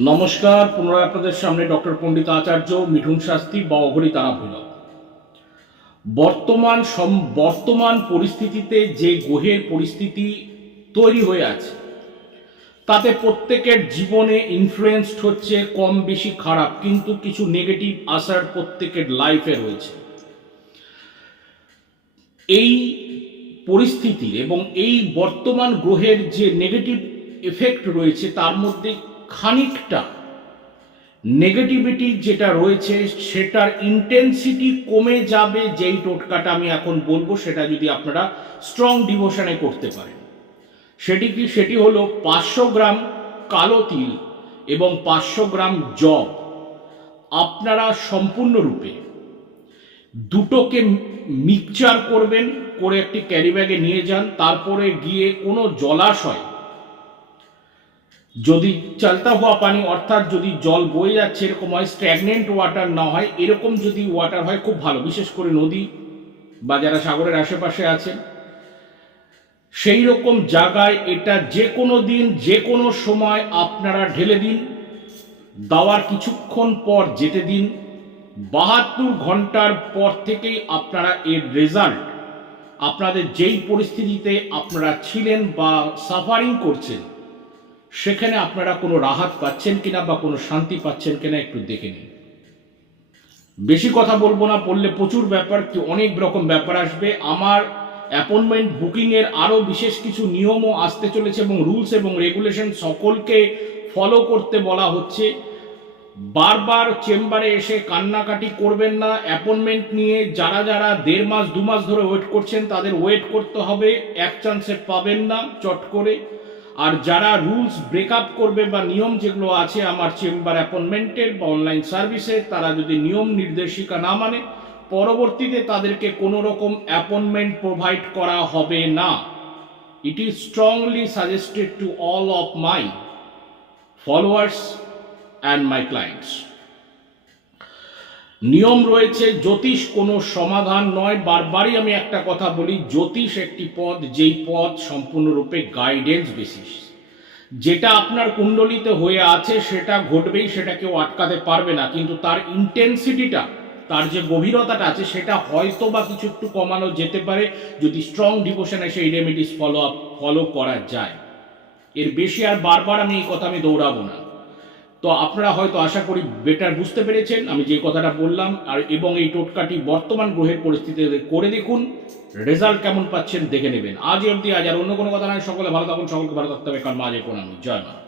নমস্কার, পুনরায় আপনাদের সামনে ডক্টর পণ্ডিত আচার্য মিঠুন শাস্ত্রী বা অঘরী তারা ভৈরব। বর্তমান সম- বর্তমান পরিস্থিতিতে যে গ্রহের পরিস্থিতি তৈরি হয়ে আছে, তাতে প্রত্যেকের জীবনে ইনফ্লুয়েসড হচ্ছে, কম বেশি খারাপ, কিন্তু কিছু নেগেটিভ আসার প্রত্যেকের লাইফে রয়েছে। এই পরিস্থিতির এবং এই বর্তমান গ্রহের যে নেগেটিভ এফেক্ট রয়েছে, তার মধ্যে খানিকটা নেগেটিভিটি যেটা রয়েছে, সেটার ইন্টেন্সিটি কমে যাবে, যেই টোটকাটা আমি এখন বলব, সেটা যদি আপনারা স্ট্রং ডিভোশনে করতে পারেন। সেটি কি, সেটি হলো পাঁচশো গ্রাম কালো তিল এবং পাঁচশো গ্রাম জব। আপনারা সম্পূর্ণরূপে দুটোকে মিক্সচার করবেন, করে একটি ক্যারি ব্যাগে নিয়ে যান, তারপরে গিয়ে কোনো জলাশয় যদি চলতা হওয়া পানি অর্থাৎ যদি জল বয়ে যাচ্ছে, এরকম হয় স্ট্যাগনেন্ট ওয়াটার না হয়, এরকম যদি ওয়াটার হয়, খুব ভালো। বিশেষ করে নদী বা যারা সাগরের আশেপাশে আছেন সেই রকম জায়গায় এটা যে কোনো দিন, যে কোনো সময় আপনারা ঢেলে দিন। দেওয়ার কিছুক্ষণ পর যেতে দিন। বাহাত্তর ঘণ্টার পর থেকেই আপনারা এর রেজাল্ট আপনাদের যেই পরিস্থিতিতে আপনারা ছিলেন বা সাফারিং করছেন সেখানে আপনারা কোনো রাহাত পাচ্ছেন কিনা বা কোনো শান্তি পাচ্ছেন কিনা একটু দেখে নিন। বেশি কথা বলব না বললে প্রচুর ব্যাপার, কি অনেক রকম ব্যাপার আসবে। আমার অ্যাপয়েন্টমেন্ট বুকিংয়ের আরও বিশেষ কিছু নিয়মও আসতে চলেছে এবং রুলস এবং রেগুলেশন সকলকে ফলো করতে বলা হচ্ছে। বারবার চেম্বারে এসে কান্নাকাটি করবেন না। অ্যাপয়েন্টমেন্ট নিয়ে যারা যারা দেড় মাস, দু মাস ধরে ওয়েট করছেন, তাদের ওয়েট করতে হবে। এক চান্সে পাবেন না, চট করে। আর যারা রুলস ব্রেক আপ করবে বা নিয়ম যেগুলো আছে আমার চেম্বার অ্যাপয়েন্টমেন্টের বা অনলাইন সার্ভিসে, তারা যদি নিয়ম নির্দেশিকা না মানে পরবর্তীতে তাদেরকে কোনো রকম অ্যাপয়েন্টমেন্ট প্রোভাইড করা হবে না। It is strongly suggested to all of my followers and my clients নিয়ম রয়েছে, জ্যোতিষ কোনো সমাধান নয়। বারবারই আমি একটা কথা বলি, জ্যোতিষ একটি পদ, যেই পদ সম্পূর্ণরূপে গাইডেন্স বেসিস যেটা আপনার কুণ্ডলিতে হয়ে আছে, সেটা ঘটবেই, সেটা কেউ আটকাতে পারবে না। কিন্তু তার ইন্টেন্সিটিটা তার যে গভীরতাটা আছে, সেটা হয়তো বা কিছু একটু কমানো যেতে পারে, যদি স্ট্রং ডিভোশনে সেই রেমেডিস ফলো আপ ফলো করা যায়। এর বেশি আর বারবার আমি এই কথা আমি দৌড়াবো না। তো আপনারা হয়তো আশা করি বেটার বুঝতে পেরেছেন। আমি যে কথাটা বললাম, আর এবং এই টোটকাটি বর্তমান গ্রহের পরিস্থিতিতে করে দেখুন। রেজাল্ট কেমন পাচ্ছেন দেখে নেবেন। আজ অবধি আজ আর অন্য কোনো কথা নয়। সকলে ভালো থাকুন, সকলকে ভালো থাকতে হবে। কারণ মাঝে কোনো জয় মা।